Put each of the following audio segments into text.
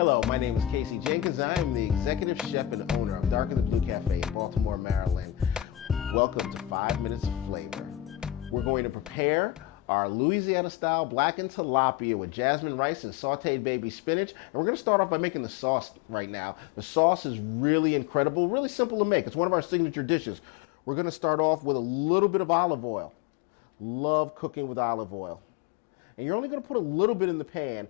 Hello, my name is Jenkins. I am the executive chef and owner of Darker Than Blue Cafe in Baltimore, Maryland. Welcome to 5 Minutes of Flavor. We're going to prepare our Louisiana-style blackened tilapia with jasmine rice and sauteed baby spinach. And we're going to start off by making the sauce right now. The sauce is really incredible, really simple to make. It's one of our signature dishes. We're going to start off with a little bit of olive oil. Love cooking with olive oil. And you're only going to put a little bit in the pan.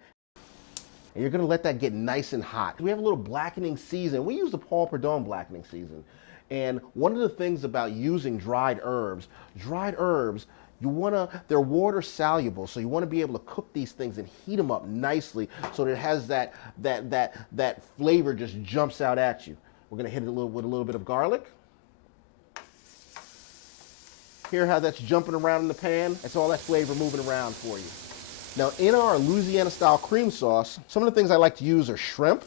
And you're going to let that get nice and hot. We have a little blackening season. We use the Paul Prud'homme blackening season. And one of the things about using dried herbs, they're water soluble, so you want to be able to cook these things and heat them up nicely so that it has that flavor just jumps out at you. We're going to hit it with a little bit of garlic. Hear how that's jumping around in the pan? That's all that flavor moving around for you. Now, in our Louisiana-style cream sauce, some of the things I like to use are shrimp.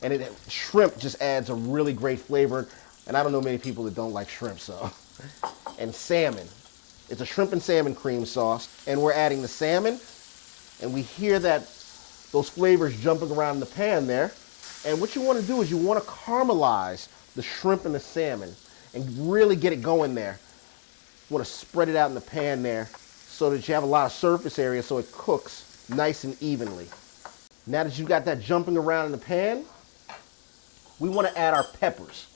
And shrimp just adds a really great flavor. And I don't know many people that don't like shrimp, so. And salmon. It's a shrimp and salmon cream sauce. And we're adding the salmon. And we hear those flavors jumping around in the pan there. And what you want to do is you want to caramelize the shrimp and the salmon and really get it going there. You want to spread it out in the pan there so that you have a lot of surface area so it cooks nice and evenly. Now that you've got that jumping around in the pan, we want to add our peppers.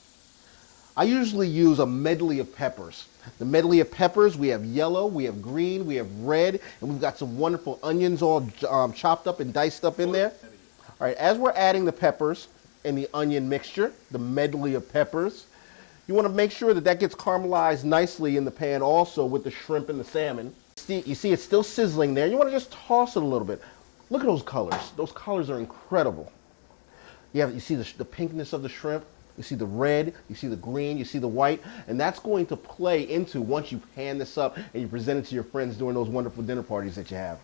I usually use a medley of peppers. The medley of peppers, we have yellow, we have green, we have red, and we've got some wonderful onions all chopped up and diced up in there. All right, as we're adding the peppers and the onion mixture, the medley of peppers, you want to make sure that gets caramelized nicely in the pan also with the shrimp and the salmon. You see it's still sizzling there. You want to just toss it a little bit. Look at those colors. Those colors are incredible. You see the pinkness of the shrimp. You see the red, you see the green, you see the white, and that's going to play into once you pan this up and you present it to your friends during those wonderful dinner parties that you have.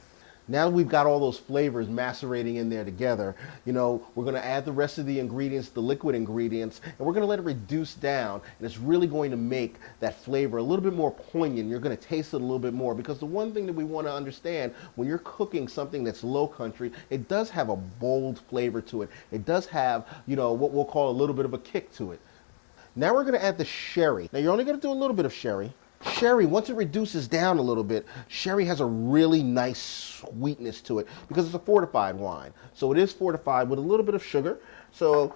Now that we've got all those flavors macerating in there together, we're going to add the rest of the ingredients, the liquid ingredients, and we're going to let it reduce down, and it's really going to make that flavor a little bit more poignant. You're going to taste it a little bit more, because the one thing that we want to understand when you're cooking something that's low country, it does have a bold flavor to it. It does have, what we'll call a little bit of a kick to it. Now we're going to add the sherry. Now you're only going to do a little bit of sherry. Sherry, once it reduces down a little bit, sherry has a really nice sweetness to it because it's a fortified wine. So it is fortified with a little bit of sugar. So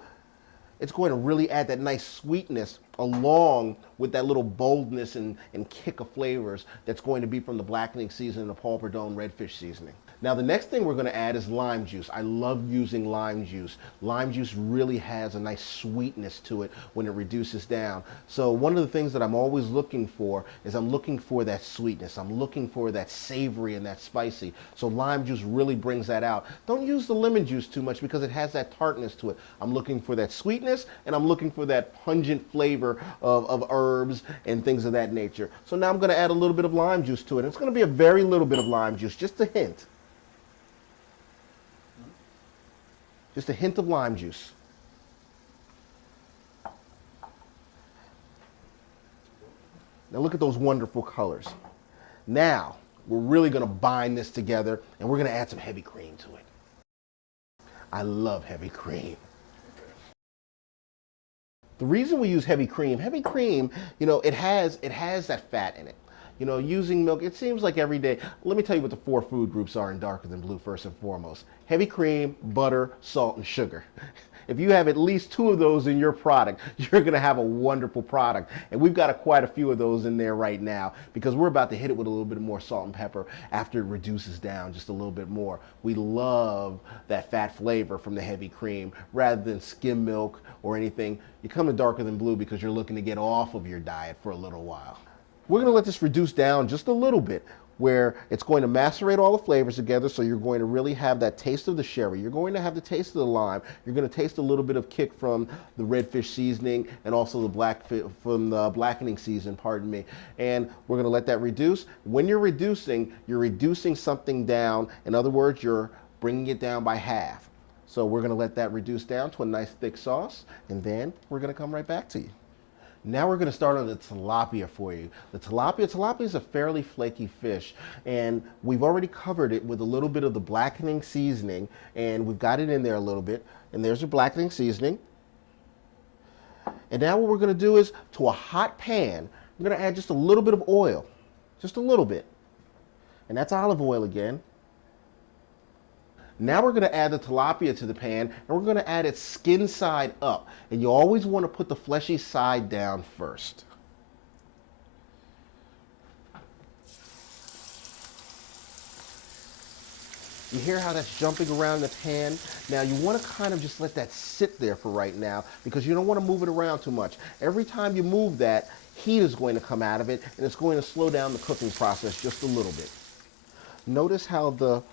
it's going to really add that nice sweetness along with that little boldness and kick of flavors that's going to be from the blackening season and the Paul Prud'homme redfish seasoning. Now the next thing we're going to add is lime juice. I love using lime juice. Lime juice really has a nice sweetness to it when it reduces down. So one of the things that I'm always looking for is I'm looking for that sweetness. I'm looking for that savory and that spicy. So lime juice really brings that out. Don't use the lemon juice too much because it has that tartness to it. I'm looking for that sweetness and I'm looking for that pungent flavor of herbs and things of that nature. So now I'm going to add a little bit of lime juice to it. It's going to be a very little bit of lime juice, just a hint. Just a hint of lime juice. Now look at those wonderful colors. Now we're really going to bind this together and we're going to add some heavy cream to it. I love heavy cream. The reason we use heavy cream, it has that fat in it. Using milk, it seems like every day. Let me tell you what the 4 food groups are in Darker Than Blue first and foremost. Heavy cream, butter, salt, and sugar. If you have at least 2 of those in your product, you're going to have a wonderful product. And we've got quite a few of those in there right now because we're about to hit it with a little bit more salt and pepper after it reduces down just a little bit more. We love that fat flavor from the heavy cream rather than skim milk or anything. You come to Darker Than Blue because you're looking to get off of your diet for a little while. We're going to let this reduce down just a little bit where it's going to macerate all the flavors together, so you're going to really have that taste of the sherry. You're going to have the taste of the lime. You're going to taste a little bit of kick from the redfish seasoning and also the blackening season, pardon me. And we're going to let that reduce. When you're reducing something down. In other words, you're bringing it down by half. So we're going to let that reduce down to a nice thick sauce, and then we're going to come right back to you. Now we're going to start on the tilapia for you. The tilapia is a fairly flaky fish, and we've already covered it with a little bit of the blackening seasoning, and we've got it in there a little bit. And there's your blackening seasoning. And now what we're going to do is, to a hot pan, we're going to add just a little bit of oil, just a little bit. And that's olive oil again. Now we're going to add the tilapia to the pan, and we're going to add its skin side up. And you always want to put the fleshy side down first. You hear how that's jumping around the pan? Now you want to kind of just let that sit there for right now, because you don't want to move it around too much. Every time you move that, heat is going to come out of it, and it's going to slow down the cooking process just a little bit. Notice how the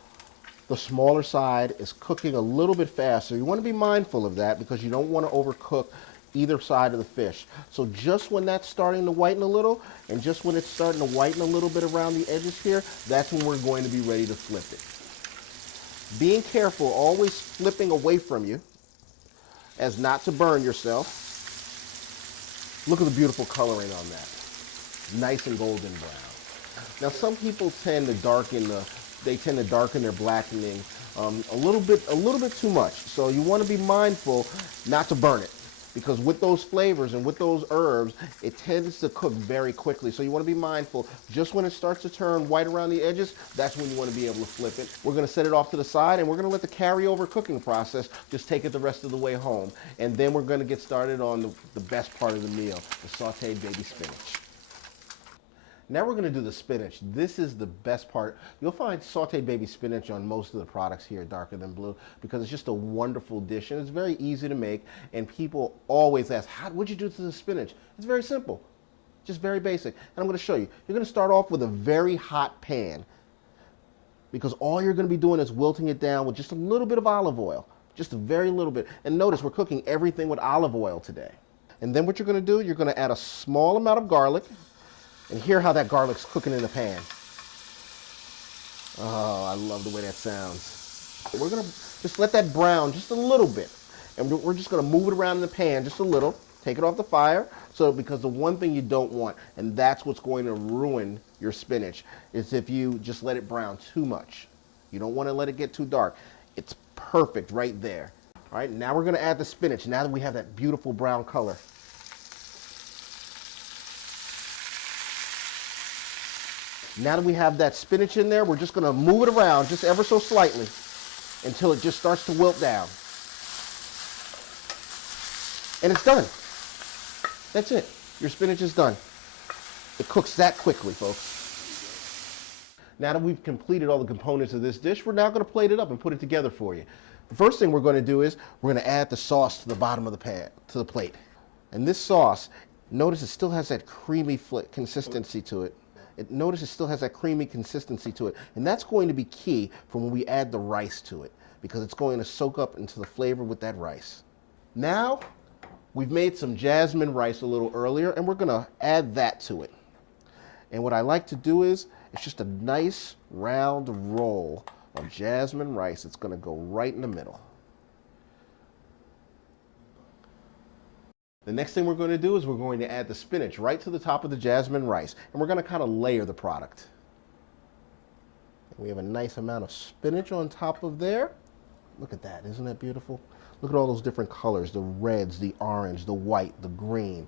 smaller side is cooking a little bit faster. You want to be mindful of that, because you don't want to overcook either side of the fish. So just when that's starting to whiten a little, and just when it's starting to whiten a little bit around the edges here, that's when we're going to be ready to flip it. Being careful, always flipping away from you, as not to burn yourself. Look at the beautiful coloring on that. Nice and golden brown. Now some people tend to darken their blackening a little bit too much. So you want to be mindful not to burn it, because with those flavors and with those herbs, it tends to cook very quickly. So you want to be mindful. Just when it starts to turn white around the edges, that's when you want to be able to flip it. We're going to set it off to the side, and we're going to let the carryover cooking process just take it the rest of the way home. And then we're going to get started on the best part of the meal, the sauteed baby spinach. Now we're going to do the spinach. This is the best part. You'll find sauteed baby spinach on most of the products here at Darker Than Blue, because it's just a wonderful dish, and it's very easy to make, and people always ask, what'd you do to the spinach? It's very simple, just very basic, and I'm going to show you. You're going to start off with a very hot pan, because all you're going to be doing is wilting it down with just a little bit of olive oil, just a very little bit. And notice we're cooking everything with olive oil today. And then what you're going to do, you're going to add a small amount of garlic. And hear how that garlic's cooking in the pan. Oh, I love the way that sounds. We're going to just let that brown just a little bit. And we're just going to move it around in the pan just a little. Take it off the fire. Because the one thing you don't want, and that's what's going to ruin your spinach, is if you just let it brown too much. You don't want to let it get too dark. It's perfect right there. All right, now we're going to add the spinach, now that we have that beautiful brown color. Now that we have that spinach in there, we're just going to move it around just ever so slightly until it just starts to wilt down. And it's done. That's it. Your spinach is done. It cooks that quickly, folks. Now that we've completed all the components of this dish, we're now going to plate it up and put it together for you. The first thing we're going to do is we're going to add the sauce to the bottom of the pan, to the plate. And this sauce, notice it still has that creamy consistency to it. Notice it still has that creamy consistency to it. And that's going to be key for when we add the rice to it, because it's going to soak up into the flavor with that rice. Now, we've made some jasmine rice a little earlier, and we're going to add that to it. And what I like to do is, it's just a nice round roll of jasmine rice. It's going to go right in the middle. The next thing we're going to do is we're going to add the spinach right to the top of the jasmine rice, and we're going to kind of layer the product. We have a nice amount of spinach on top of there. Look at that, isn't that beautiful? Look at all those different colors, the reds, the orange, the white, the green.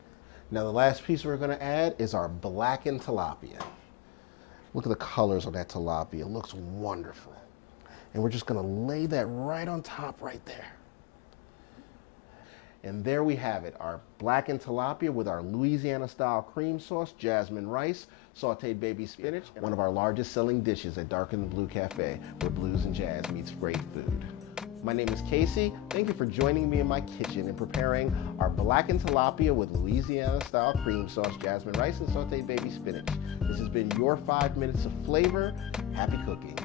Now the last piece we're going to add is our blackened tilapia. Look at the colors on that tilapia, it looks wonderful. And we're just going to lay that right on top right there. And there we have it, our blackened tilapia with our Louisiana-style cream sauce, jasmine rice, sauteed baby spinach, one of our largest selling dishes at Darker Than Blue Cafe, where blues and jazz meets great food. My name is Casey. Thank you for joining me in my kitchen and preparing our blackened tilapia with Louisiana-style cream sauce, jasmine rice, and sauteed baby spinach. This has been your 5 minutes of flavor. Happy cooking.